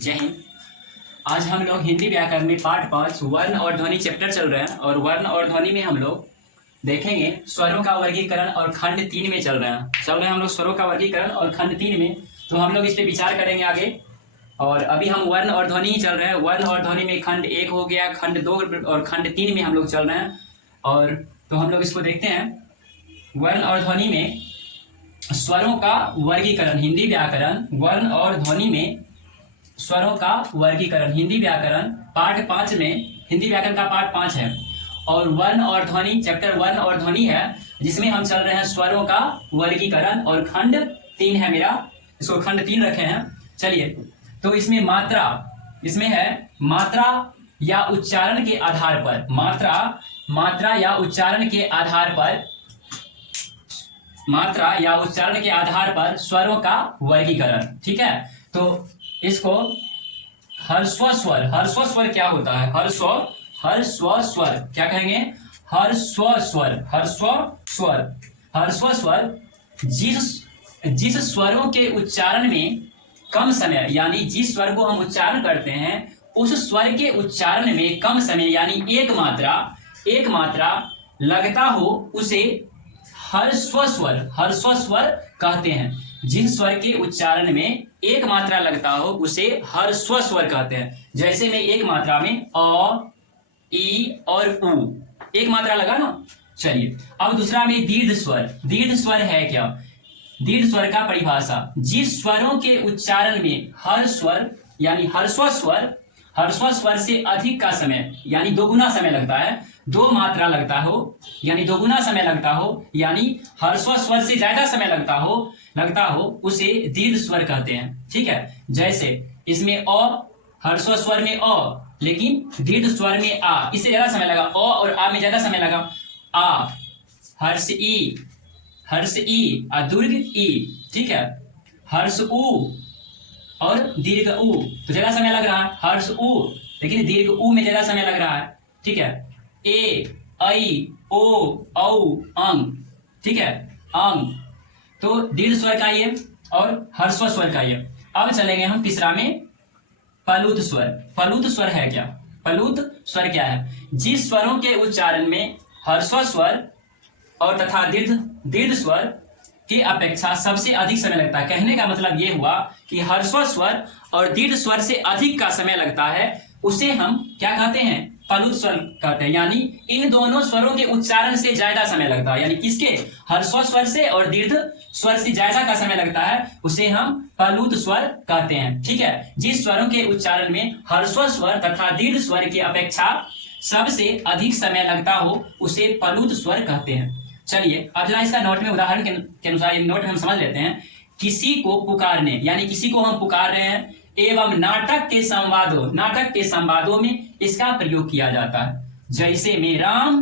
जय हिंद। आज हम लोग हिंदी व्याकरण में पाठ 5 वर्ण और ध्वनि चैप्टर चल रहे हैं और वर्ण और ध्वनि में हम लोग देखेंगे स्वरों का वर्गीकरण और खंड 3 में चल रहे हैं हम लोग स्वरों का वर्गीकरण और खंड 3 में। तो हम लोग इस पे विचार करेंगे आगे। और अभी हम वर्ण और ध्वनि ही चल रहे हैं। वर्ण और ध्वनि में खंड 1 हो गया, खंड 2 और खंड 3 में हम लोग चल रहे हैं। और तो हम लोग इसको देखते हैं। वर्ण और ध्वनि में स्वरों का वर्गीकरण, हिंदी व्याकरण वर्ण और ध्वनि में स्वरों का वर्गीकरण, हिंदी व्याकरण पाठ 5 में, हिंदी व्याकरण का पाठ 5 है और वर्ण और ध्वनि चैप्टर वर्ण और ध्वनि है, जिसमें हम चल रहे हैं स्वरों का वर्गीकरण और खंड 3 है मेरा, इसको खंड 3 रखे हैं। चलिए, तो इसमें मात्रा, इसमें है मात्रा या उच्चारण के आधार पर, मात्रा या उच्चारण के आधार पर, मात्रा या उच्चारण के आधार पर स्वरों का वर्गीकरण। ठीक है, तो इसको ह्रस्व स्वर, ह्रस्व स्वर क्या होता है? ह्रस्व स्वर क्या कहेंगे? ह्रस्व स्वर, ह्रस्व स्वर जिस स्वरों के उच्चारण में कम समय, यानी जिस स्वर को हम उच्चारण करते हैं उस स्वर के उच्चारण में कम समय यानी एक मात्रा लगता हो उसे ह्रस्व स्वर कहते हैं। जिस स्वर के उच्चारण में एक मात्रा लगता हो उसे ह्रस्व स्वर कहते हैं। जैसे में एक मात्रा में अ, ई और उ, एक मात्रा लगा ना। चलिए, अब दूसरा में दीर्घ स्वर। दीर्घ स्वर है क्या? दीर्घ स्वर का परिभाषा, जिस स्वरों के उच्चारण में हर स्वर यानी ह्रस्व स्वर से अधिक का समय यानी दोगुना समय लगता है, दो मात्रा लगता हो यानी दोगुना समय लगता हो, यानी ह्रस्व स्वर से ज्यादा समय लगता हो उसे दीर्घ स्वर कहते हैं। ठीक है, जैसे इसमें अ, ह्रस्व स्वर में अ, लेकिन दीर्घ स्वर में आ, इससे ज्यादा समय लगा, अ और आ में ज्यादा समय लगा। आ, हर्ष ई और दीर्घ ई। ठीक है, हर्ष उ और दीर्घ उ तो ज्यादा समय लग रहा है, हर्ष उ, लेकिन दीर्घ उ में ज्यादा समय लग रहा है। ठीक है, ए, ऐ, ओ, औ, अंग। ठीक है, अंग तो दीर्घ स्वर का ये और ह्रस्व स्वर का ये। अब चलेंगे हम तीसरा में प्लुत स्वर। प्लुत स्वर है क्या? प्लुत स्वर क्या है? जिस स्वरों के उच्चारण में ह्रस्व स्वर और तथा दीर्घ स्वर की अपेक्षा सबसे अधिक समय लगता है। कहने का मतलब ये हुआ कि ह्रस्व स्वर और दीर्घ स्वर से अधिक का समय लगता है, उसे हम क्या कहते हैं? प्लुत स्वर कहते हैं। यानी इन दोनों स्वरों के उच्चारण से ज्यादा समय लगता है, यानी किसके? ह्रस्व स्वर से और दीर्घ स्वर से ज्यादा का समय लगता है, उसे हम प्लुत स्वर कहते हैं। ठीक है, जिस स्वरों के उच्चारण में ह्रस्व स्वर तथा दीर्घ स्वर की अपेक्षा सबसे अधिक समय लगता हो उसे प्लुत स्वर कहते हैं। चलिए, अब जरा इसका नोट में उदाहरण के अनुसार नोट हम समझ लेते हैं। किसी को पुकारने, यानी किसी को हम पुकार रहे हैं, एवं नाटक के संवादों में इसका प्रयोग किया जाता है। जैसे में राम,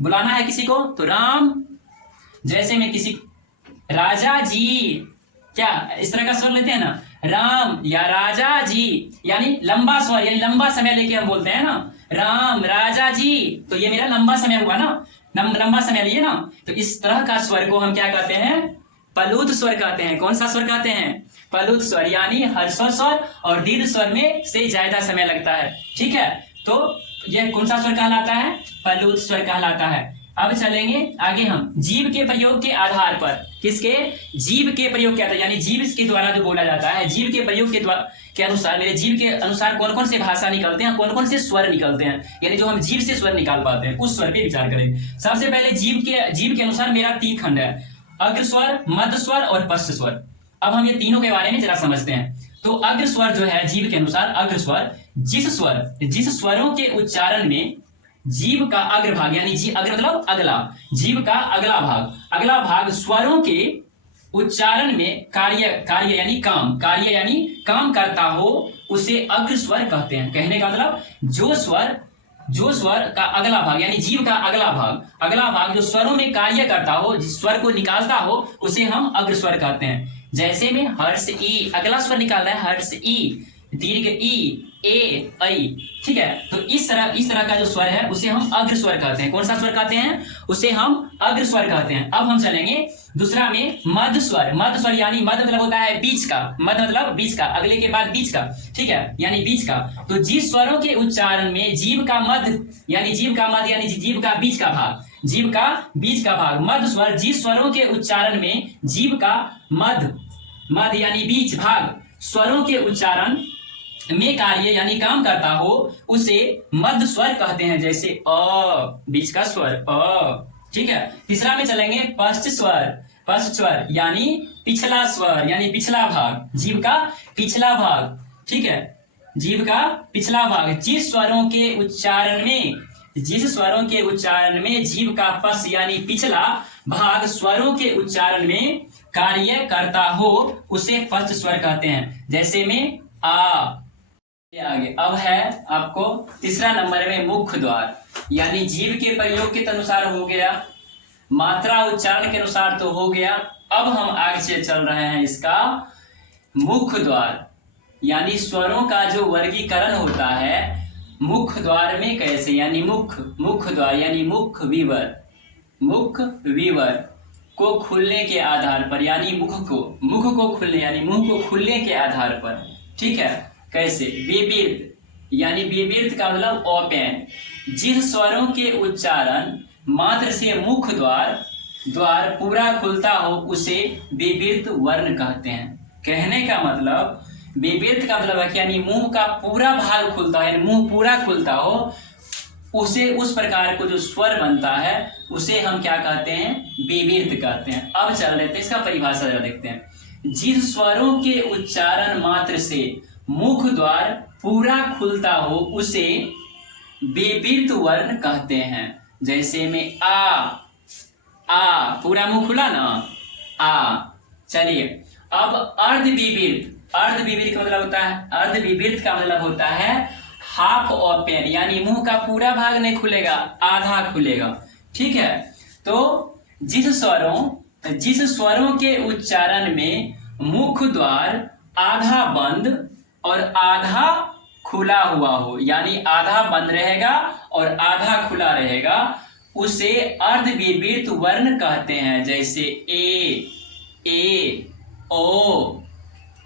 बुलाना है किसी को तो राम। जैसे में किसी राजा जी, क्या इस तरह का स्वर लेते हैं ना, राम या राजा जी, यानी लंबा स्वर, यानी लंबा समय लेके हम बोलते हैं ना, राम राजा जी, तो ये मेरा लंबा समय हुआ ना, लंबा समय लिए ना। तो इस तरह का स्वर को हम क्या कहते हैं? प्लुत स्वर कहते हैं। कौन सा स्वर कहते हैं? प्लुत स्वर, यानी ह्रस्व स्वर और दीर्घ स्वर में से ज्यादा समय लगता है। ठीक है, तो यह कौन सा स्वर कहलाता है? प्लुत स्वर कहलाता है। अब चलेंगे आगे हम जीव के प्रयोग के आधार पर। किसके? जीव के प्रयोग के आधार, यानी जीव के द्वारा जो बोला जाता है, जीव के प्रयोग के अनुसार, मेरे जीव के अनुसार कौन कौन से भाषा निकलते हैं, कौन कौन से स्वर निकलते हैं, यानी जो हम जीव से स्वर निकाल पाते हैं, उस स्वर पे विचार करेंगे। सबसे पहले जीव के अनुसार मेरा 3 खंड है, अग्र स्वर, मध्य स्वर और पश्च स्वर। अब हम ये तीनों के बारे में जरा समझते हैं। तो अग्र स्वर जो है जीव के अनुसार, अग्र स्वर जिस स्वरों के उच्चारण में जीव का अग्रभाग, यानी अग्र मतलब अगला, जीव का अगला भाग स्वरों के उच्चारण में कार्य यानी काम करता हो उसे अग्र स्वर कहते हैं। कहने का मतलब जो स्वर का अगला भाग, यानी जीव का अगला भाग जो स्वरों में कार्य करता हो, जिस स्वर को निकालता हो, उसे हम अग्र स्वर कहते हैं। जैसे में हर्ष ई, अगला स्वर निकाल रहा है हर्ष ई, दीर्घ ई, ए, ऐ। ठीक है, तो इस तरह का जो स्वर है उसे हम अग्र स्वर कहते हैं। कौन सा स्वर कहते हैं? उसे हम अग्र स्वर कहते हैं। अब हम चलेंगे दूसरा में मध्य स्वर। मध्य स्वर यानी मध्य मतलब होता है बीच का, मध्य मतलब बीच का, अगले के बाद बीच का। ठीक है, यानी बीच का। तो जिस स्वरों के उच्चारण में जीभ का मध्य यानी जीभ का बीच का भाग, जीभ का बीच का भाग मध्य स्वर, जिस स्वरों के उच्चारण में जीभ का मध्य यानी बीच भाग स्वरों के उच्चारण में कार्य यानी काम करता हो उसे मध्य स्वर कहते हैं। जैसे अ, बीच का स्वर अ। ठीक है, तीसरा में चलेंगे पश्च स्वर। पश्च स्वर यानी पिछला स्वर यानी पिछला भाग, जीभ का पिछला भाग। ठीक है, जीभ का पिछला भाग जिस स्वरों के उच्चारण में जीभ का पश्च यानी पिछला भाग स्वरों के उच्चारण में कार्य करता हो उसे पश्च स्वर कहते हैं। जैसे में आ। आगे अब है आपको तीसरा नंबर में मुख्य द्वार, यानी जीभ के प्रयोग के अनुसार हो गया, मात्रा उच्चारण के अनुसार तो हो गया। अब हम आगे से चल रहे हैं इसका मुख्य द्वार, यानी स्वरों का जो वर्गीकरण होता है मुख्य द्वार में कैसे, यानी मुख्य द्वार यानी मुख्य विवर को खुलने के आधार पर, यानी मुख को खुलने यानी मुंह को खुलने के आधार पर। ठीक है, कैसे? विवृत यानी विवृत का मतलब ओपन, जिस स्वरों के उच्चारण मात्र से मुख द्वार पूरा खुलता हो उसे विवृत वर्ण कहते हैं। कहने का मतलब विवृत का मतलब है कि यानी मुंह का पूरा भाग खुलता है, यानी मुंह पूरा खुलता हो उसे, उस प्रकार को जो स्वर बनता है उसे हम क्या कहते हैं? विवृत कहते हैं। अब चल रहे थे इसका परिभाषा जरा देखते हैं। जिस स्वरों के उच्चारण मात्र से मुख द्वार पूरा खुलता हो उसे विवृत वर्ण कहते हैं। जैसे में आ पूरा मुंह खुला ना, आ। चलिए अब अर्धविवृत का मतलब होता है, अर्धविवृत का मतलब होता है हाफ ओपन, यानी मुंह का पूरा भाग नहीं खुलेगा, आधा खुलेगा। ठीक है, तो जिस स्वरों के उच्चारण में मुख द्वार आधा बंद और आधा खुला हुआ हो, यानी आधा बंद रहेगा और आधा खुला रहेगा, उसे अर्धविवृत वर्ण कहते हैं। जैसे ए, ओ,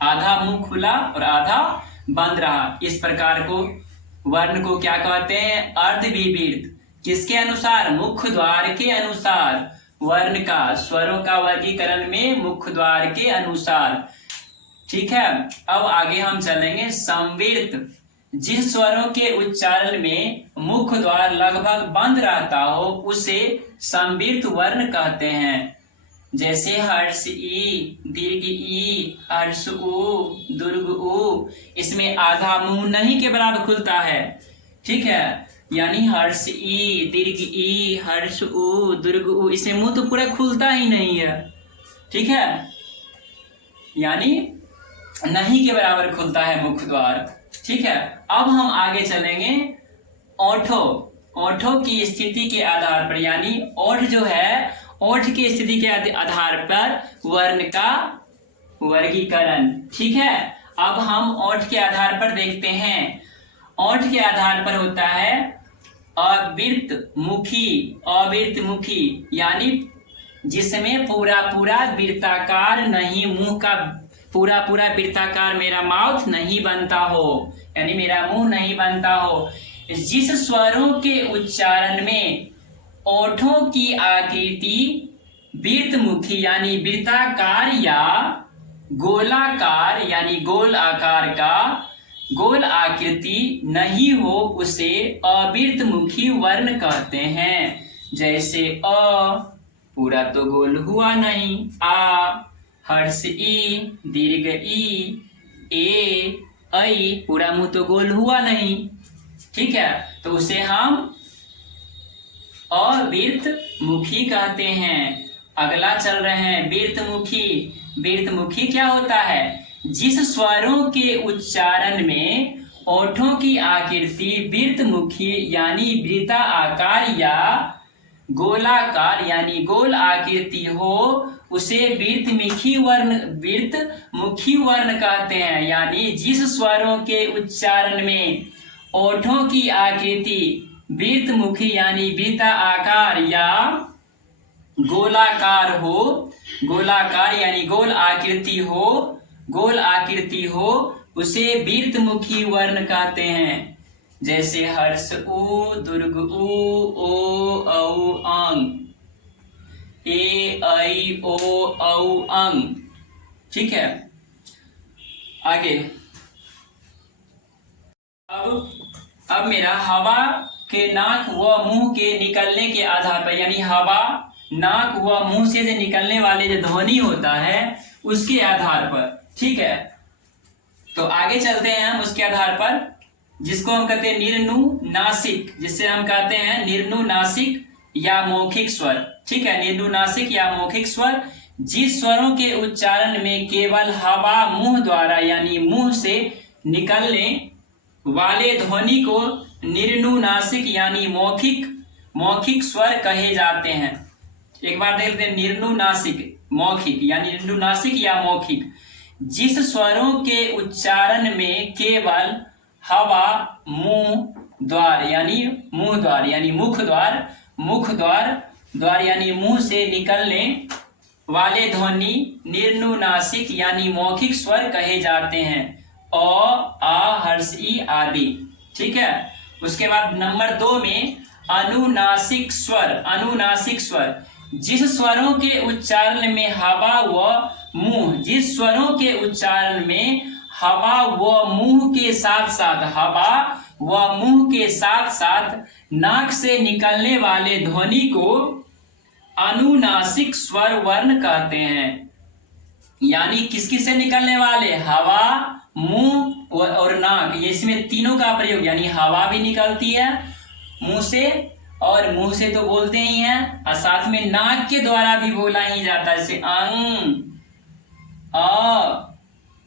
आधा मुंह खुला और आधा बंद रहा, इस प्रकार को वर्ण को क्या कहते हैं? अर्धविवृत। किसके अनुसार? मुख्य द्वार के अनुसार। वर्ण का, स्वरों का वर्गीकरण में मुख्य द्वार के अनुसार। ठीक है, अब आगे हम चलेंगे संवृत। जिस स्वरों के उच्चारण में मुख्य द्वार लगभग बंद रहता हो उसे संवृत वर्ण कहते हैं। जैसे हर्ष ई, दीर्घ ई, हर्ष उ, दीर्घ उ, इसमें आधा मुंह नहीं के बराबर खुलता है। ठीक है, यानी हर्ष ई, दीर्घ ई, हर्ष उ, दीर्घ उ, इसमें मुंह तो पूरा खुलता ही नहीं है। ठीक है, यानी नहीं के बराबर खुलता है मुख्य द्वार। ठीक है, अब हम आगे चलेंगे ओठों की स्थिति के आधार पर, यानी ओठ जो है, ओठ की स्थिति के आधार पर वर्ण का वर्गीकरण। ठीक है, अब हम ओठ के आधार पर देखते हैं। ओठ के आधार पर होता है अवृत मुखी, यानी जिसमें पूरा वृत्ताकार नहीं, मुंह का पूरा वृत्ताकार मेरा माउथ नहीं बनता हो, यानी मेरा मुंह नहीं बनता हो। जिस स्वरों के उच्चारण में ओठों की आकृति वृत्तमुखी यानी वृत्ताकार या गोलाकार यानी गोल आकार का गोल आकृति नहीं हो उसे अवृत्तमुखी वर्ण कहते हैं। जैसे अ, पूरा तो गोल हुआ नहीं, आ, हर्ष ई, दीर्घ ई, ए, ऐ, पूरा मुंह तो गोल हुआ नहीं। ठीक है, तो उसे हम अवृत्तमुखी कहते हैं। अगला चल रहे हैं वृत्तमुखी क्या होता है? जिस स्वरों के उच्चारण में ओठों की आकृति वृत्तमुखी यानी वृत्ता आकार या गोलाकार यानी गोल आकृति हो उसे वृत्तमुखी वर्ण कहते हैं। यानी जिस स्वरों के उच्चारण में ओठों की आकृति वृत्तमुखी यानी वृत्ताकार या गोलाकार हो, गोलाकार यानी गोल आकृति हो उसे वृत्तमुखी वर्ण कहते हैं। जैसे हर्ष उ, दुर्ग उ, ओ औ अंग, ए ऐ ओ औ अंग। ठीक है, आगे अब मेरा हवा के नाक व मुंह के निकलने के आधार पर, यानी हवा नाक व मुंह से जो निकलने वाले जो ध्वनि होता है उसके आधार पर। ठीक है, तो आगे चलते हैं हम उसके आधार पर, जिसको हम कहते हैं निर्नुनासिक, जिससे हम कहते हैं निर्नुनासिक या मौखिक स्वर। ठीक है, निर्नुनासिक या मौखिक स्वर जिस स्वरों के उच्चारण में केवल हवा मुंह द्वारा यानी मुंह से निकलने वाले ध्वनि को निर्नुनासिक यानी मौखिक स्वर कहे जाते हैं। एक बार देख लेते हैं, निर्नुनासिक मौखिक यानी निर्नुनासिक या मौखिक जिस स्वरों के उच्चारण में केवल हवा मुख द्वार यानी मुख द्वार यानी मुंह से निकलने वाले ध्वनि निर्नुनासिक यानी मौखिक स्वर कहे जाते हैं। अ, आ, हर्ष ई आदि। ठीक है, उसके बाद नंबर 2 में अनुनासिक स्वर जिस स्वरों के उच्चारण में हवा व मुंह, जिस स्वरों के उच्चारण में हवा व मुंह के साथ साथ नाक से निकलने वाले ध्वनि को अनुनासिक स्वर वर्ण कहते हैं। यानी किस से निकलने वाले, हवा, मुंह और नाक, ये इसमें तीनों का प्रयोग, यानी हवा भी निकलती है मुंह से और मुंह से तो बोलते ही हैं और साथ में नाक के द्वारा भी बोला ही जाता है। जैसे अंग, अ,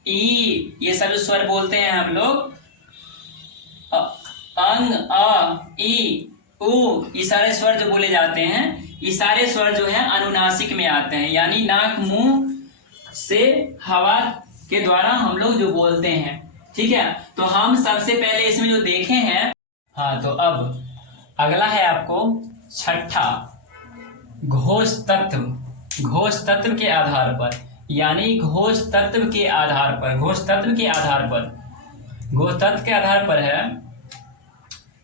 ई, ये सब स्वर बोलते हैं हम लोग। अंग, अ, ई, उ, ये सारे स्वर जो बोले जाते हैं, ये सारे स्वर जो है अनुनासिक में आते हैं। यानी नाक मुंह से हवा के द्वारा हम लोग जो बोलते हैं। ठीक है, तो हम सबसे पहले इसमें जो देखे हैं, हाँ, तो अब अगला है आपको छठा घोष तत्व के आधार पर, यानी घोष तत्व के आधार पर है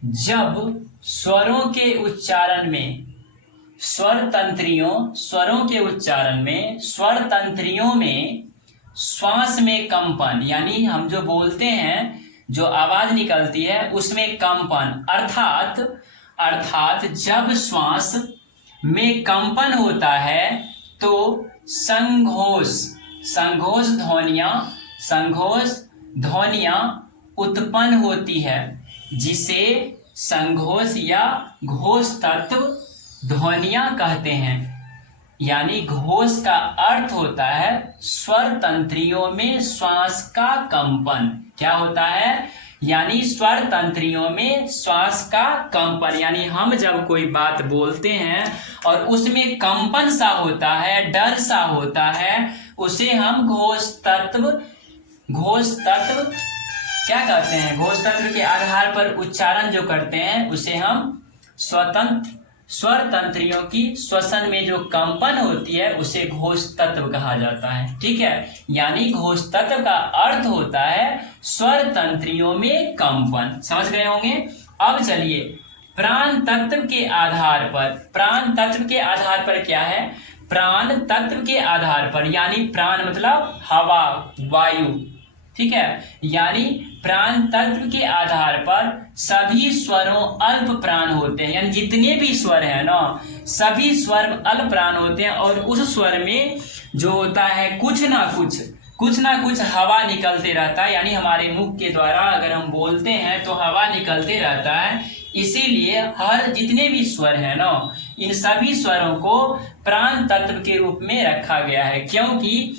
जब स्वरों के उच्चारण में स्वर तंत्रियों में श्वास में कंपन, यानी हम जो बोलते हैं जो आवाज निकलती है उसमें कंपन, अर्थात जब श्वास में कंपन होता है तो संघोष ध्वनियां उत्पन्न होती है, जिसे संघोष या घोष तत्व ध्वनियां कहते हैं। यानी घोष का अर्थ होता है स्वर तंत्रियों में श्वास का कंपन। क्या होता है? यानी स्वर तंत्रियों में श्वास का कंपन, यानी हम जब कोई बात बोलते हैं और उसमें कंपन सा होता है, डर सा होता है, उसे हम घोष तत्व क्या कहते हैं? घोष तत्व के आधार पर उच्चारण जो करते हैं उसे हम स्वर तंत्रियों की श्वसन में जो कंपन होती है उसे घोष तत्व कहा जाता है। ठीक है, यानी घोष तत्व का अर्थ होता है स्वर तंत्रियों में कंपन। समझ गए होंगे। अब चलिए प्राण तत्व के आधार पर क्या है? प्राण तत्व के आधार पर, यानी प्राण मतलब हवा, वायु। ठीक है, यानी प्राण तत्व के आधार पर सभी स्वरों अल्प प्राण होते हैं, यानी जितने भी स्वर हैं ना, सभी स्वर अल्प प्राण होते हैं और उस स्वर में जो होता है कुछ ना कुछ हवा निकलते रहता है, यानी हमारे मुख के द्वारा अगर हम बोलते हैं तो हवा निकलते रहता है। इसीलिए हर जितने भी स्वर हैं ना, इन सभी स्वरों को प्राण तत्व के रूप में रखा गया है, क्योंकि